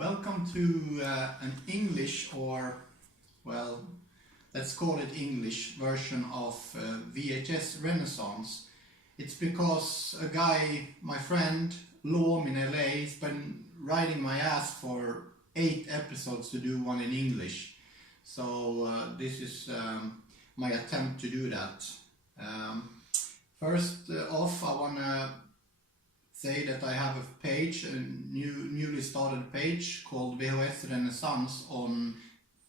Welcome to an English well, let's call it English version of VHS Renaissance. It's because a guy, my friend, Laume in LA, has been riding my ass for 8 episodes to do one in English. So this is my attempt to do that. First off, I want to say that I have a page, a newly started page called VHS RENÄSSANS on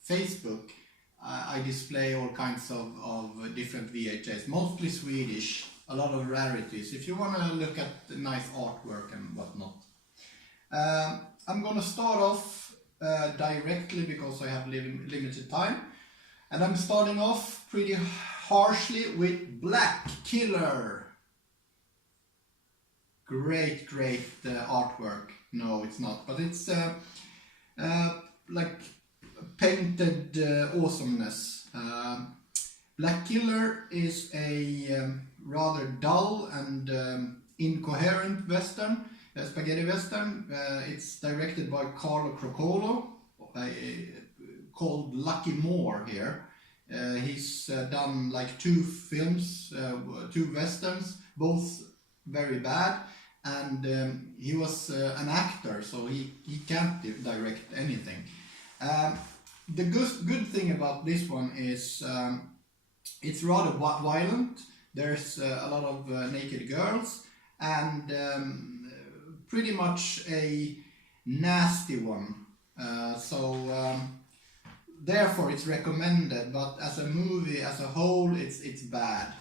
Facebook. I display all kinds of different VHS, mostly Swedish, a lot of rarities, if you want to look at the nice artwork and whatnot. I'm going to start off directly because I have limited time. And I'm starting off pretty harshly with Black Killer. Great artwork. No, it's not, but it's like painted awesomeness. Black Killer is a rather dull and incoherent western, spaghetti western. It's directed by Carlo Crocolo, called Lucky Moore here. He's done like 2 films, 2 westerns, both very bad. And he was an actor, so he can't direct anything. The good thing about this one is it's rather violent. There's a lot of naked girls and pretty much a nasty one. Therefore it's recommended, but as a movie as a whole it's bad.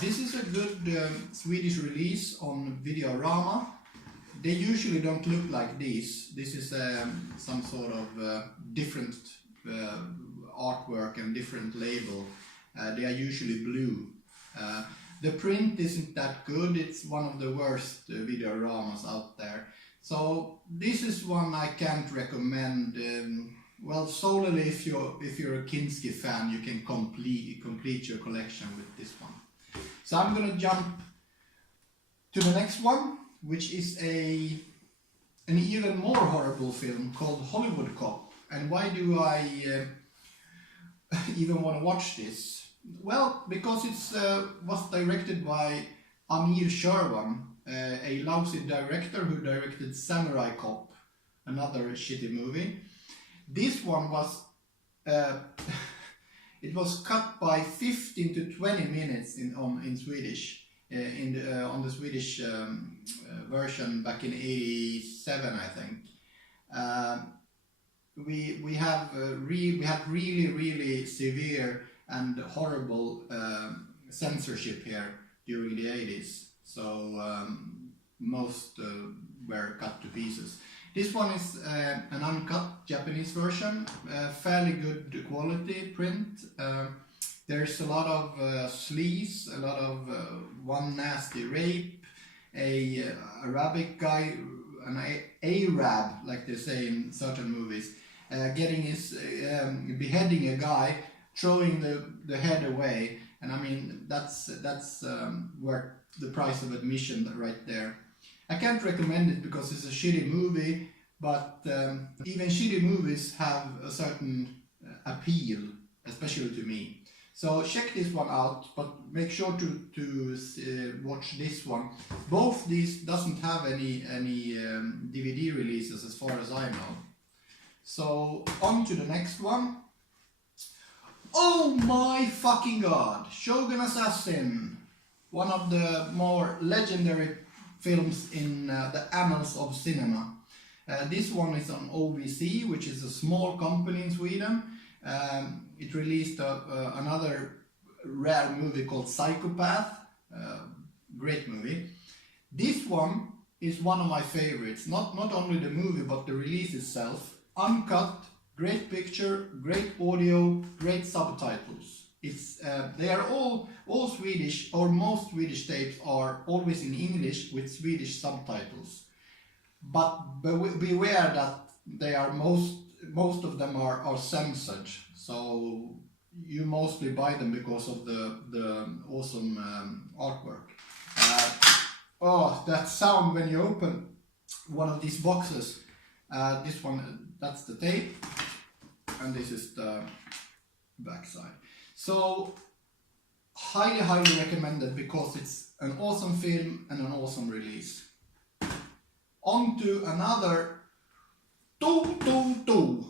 This is a good Swedish release on Videorama. They usually don't look like these. This is some sort of different artwork and different label. They are usually blue. The print isn't that good. It's one of the worst Videoramas out there. So this is one I can't recommend. Well, solely if you're a Kinski fan, you can complete your collection with this one. So I'm going to jump to the next one, which is an even more horrible film called Hollywood Cop. And why do I even want to watch this? Well, because it was directed by Amir Sherwan, a lousy director who directed Samurai Cop, another shitty movie. This one was it was cut by 15 to 20 minutes in Swedish, on the Swedish version back in '87, I think. We had really severe and horrible censorship here during the '80s, so most were cut to pieces. This one is an uncut Japanese version, fairly good quality print. There's a lot of sleaze, a lot of one nasty rape, a Arabic guy, an Arab, like they say in certain movies, beheading a guy, throwing the head away, and I mean that's worth the price of admission right there. I can't recommend it because it's a shitty movie, but even shitty movies have a certain appeal, especially to me. So check this one out, but make sure to watch this one. Both these doesn't have any DVD releases as far as I know. So on to the next one. Oh my fucking god! Shogun Assassin! One of the more legendary films in the annals of cinema. This one is on OVC, which is a small company in Sweden. It released another rare movie called Psychopath. Great movie. This one is one of my favorites. Not only the movie, but the release itself. Uncut, great picture, great audio, great subtitles. They are all Swedish, or most Swedish tapes are always in English with Swedish subtitles. But beware that they are most of them are censored. So you mostly buy them because of the awesome artwork. Oh, that sound when you open one of these boxes. This one, that's the tape, and this is the backside. So highly recommended because it's an awesome film and an awesome release. On to another two.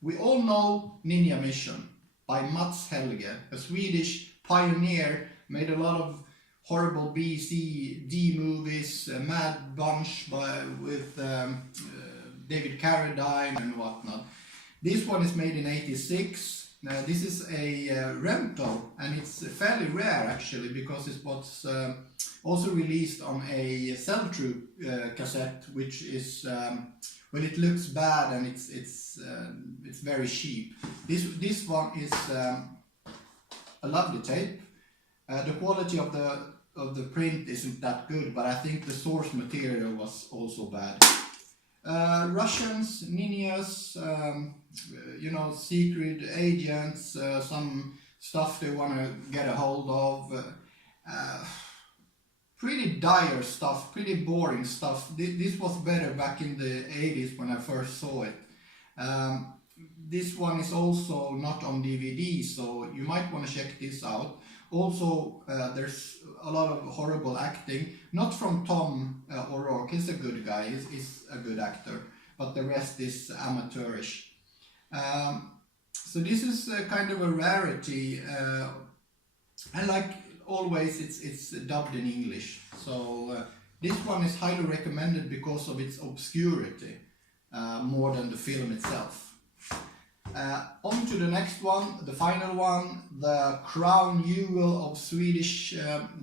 We all know Ninja Mission by Mats Helge, a Swedish pioneer, made a lot of horrible B, C, D movies, Mad Bunch with David Carradine and whatnot. This one is made in '86. This is a rental, and it's fairly rare actually, because it was also released on a sell-through cassette, which is well, it looks bad and it's very cheap. This one is a lovely tape. The quality of the print isn't that good, but I think the source material was also bad. Russians, ninjas, you know, secret agents, some stuff they want to get a hold of. Pretty dire stuff, pretty boring stuff. This was better back in the 80s when I first saw it. This one is also not on DVD, so you might want to check this out. Also, there's a lot of horrible acting, not from Tom O'Rourke. He's a good guy, he's a good actor, but the rest is amateurish. So this is kind of a rarity, and like always, it's dubbed in English. So this one is highly recommended because of its obscurity, more than the film itself. On to the next one, the final one, the crown jewel of Swedish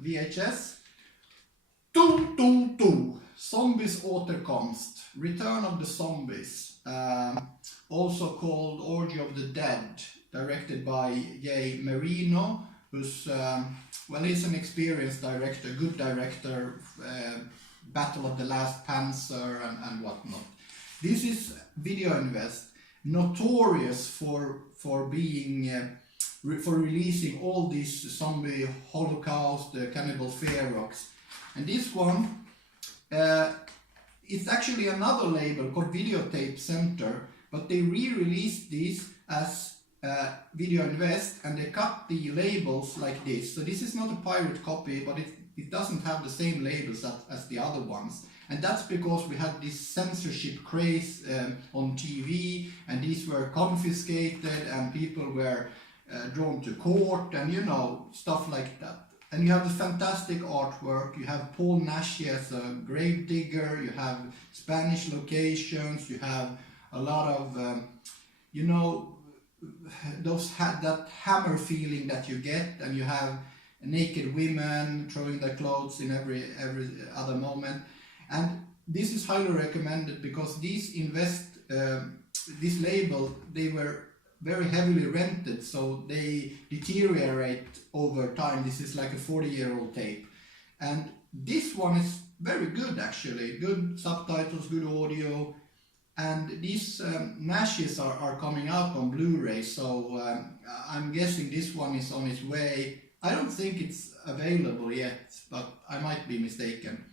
VHS. Zombies Återkomst, Return of the Zombies, also called Orgy of the Dead, directed by Jay Marino, who's, well, he's an experienced director, good director, Battle of the Last Panzer and whatnot. This is Video Invest, notorious for being for releasing all these zombie Holocaust, Cannibal Ferox, and this one it's actually another label called Videotape Center, but they re-released these as Video Invest, and they cut the labels like this. So this is not a pirate copy, but it doesn't have the same labels as the other ones. And that's because we had this censorship craze on TV, and these were confiscated and people were drawn to court and, you know, stuff like that. And you have the fantastic artwork. You have Paul Naschy as a grave digger, you have Spanish locations, you have a lot of, you know, that hammer feeling that you get, and you have naked women throwing their clothes in every other moment. And this is highly recommended because these this label, they were very heavily rented, so they deteriorate over time. This is like a 40-year-old tape, and this one is very good actually. Good subtitles, good audio, and these Nashes are coming out on Blu-ray, so I'm guessing this one is on its way. I don't think it's available yet, but I might be mistaken.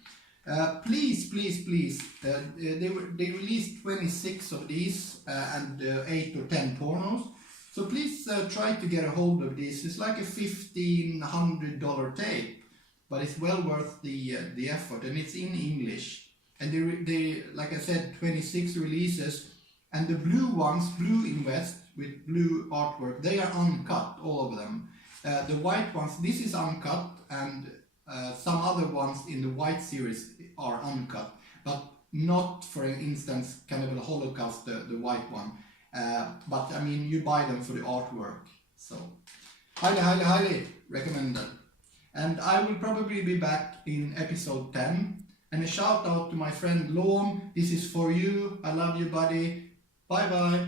Please, they released 26 of these and 8 or 10 pornos. So please try to get a hold of this. It's like a $1,500 tape, but it's well worth the effort, and it's in English. And they, like I said, 26 releases, and the blue ones, Blue Invest with blue artwork, they are uncut, all of them. The white ones, this is uncut, and some other ones in the white series are uncut, but not, for instance, Cannibal Holocaust, the white one. But I mean, you buy them for the artwork. So highly recommended. And I will probably be back in episode 10. And a shout out to my friend Laume. This is for you. I love you, buddy. Bye bye.